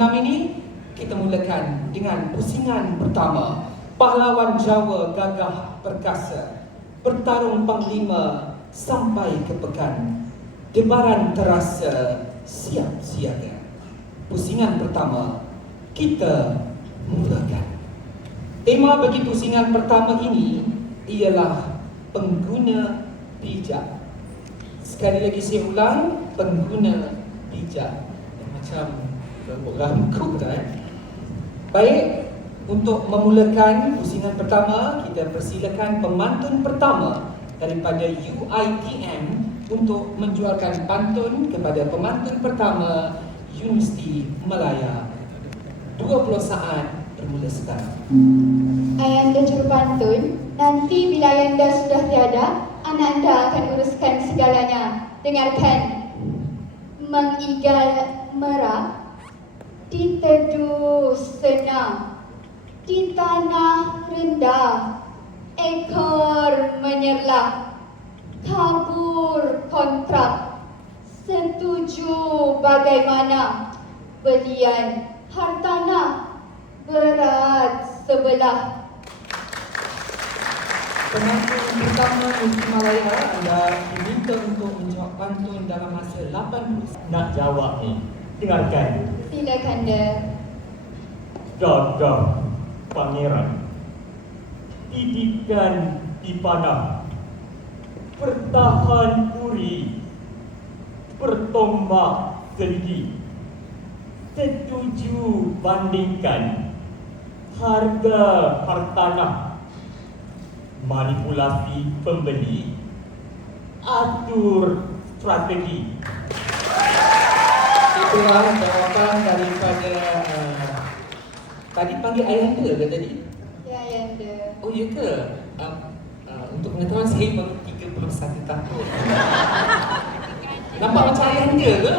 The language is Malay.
26 ini kita mulakan dengan pusingan pertama. Pahlawan Jawa gagah perkasa, bertarung panglima sampai ke pekan. Debaran terasa siap siaga. Pusingan pertama kita mulakan. Tema bagi pusingan pertama ini ialah pengguna bijak. Sekali lagi saya ulang, pengguna bijak. Macam rambut dah. Baik, untuk memulakan pusingan pertama, kita persilakan pemantun pertama daripada UiTM untuk menjualkan pantun kepada pemantun pertama Universiti Malaya. 20 saat bermula sekarang. Ayanda juru pantun, nanti bila Ayanda sudah tiada, Ananda akan uruskan segalanya. Dengarkan. Mengigal merah di teduh senang, di tanah rendah ekor menyerlah, kabur kontrak, setuju bagaimana, belian hartanah berat sebelah. Pemantun pertama Universiti Malaya, anda diminta untuk menjawab pantun dalam masa 80. Nak jawab ni, dengarkan. Silakan dia. Gagah pangeran, didikan dipanah, bertahan puri, bertombak seligi, setuju bandingkan harga hartanah, manipulasi pembeli, atur strategi. Itulah jawapan daripada tadi panggil Ayanda ke tadi? Ya, Ayanda. Oh ya ke? Untuk pengetahuan saya baru 31 tahun. Nampak macam Ayanda ke?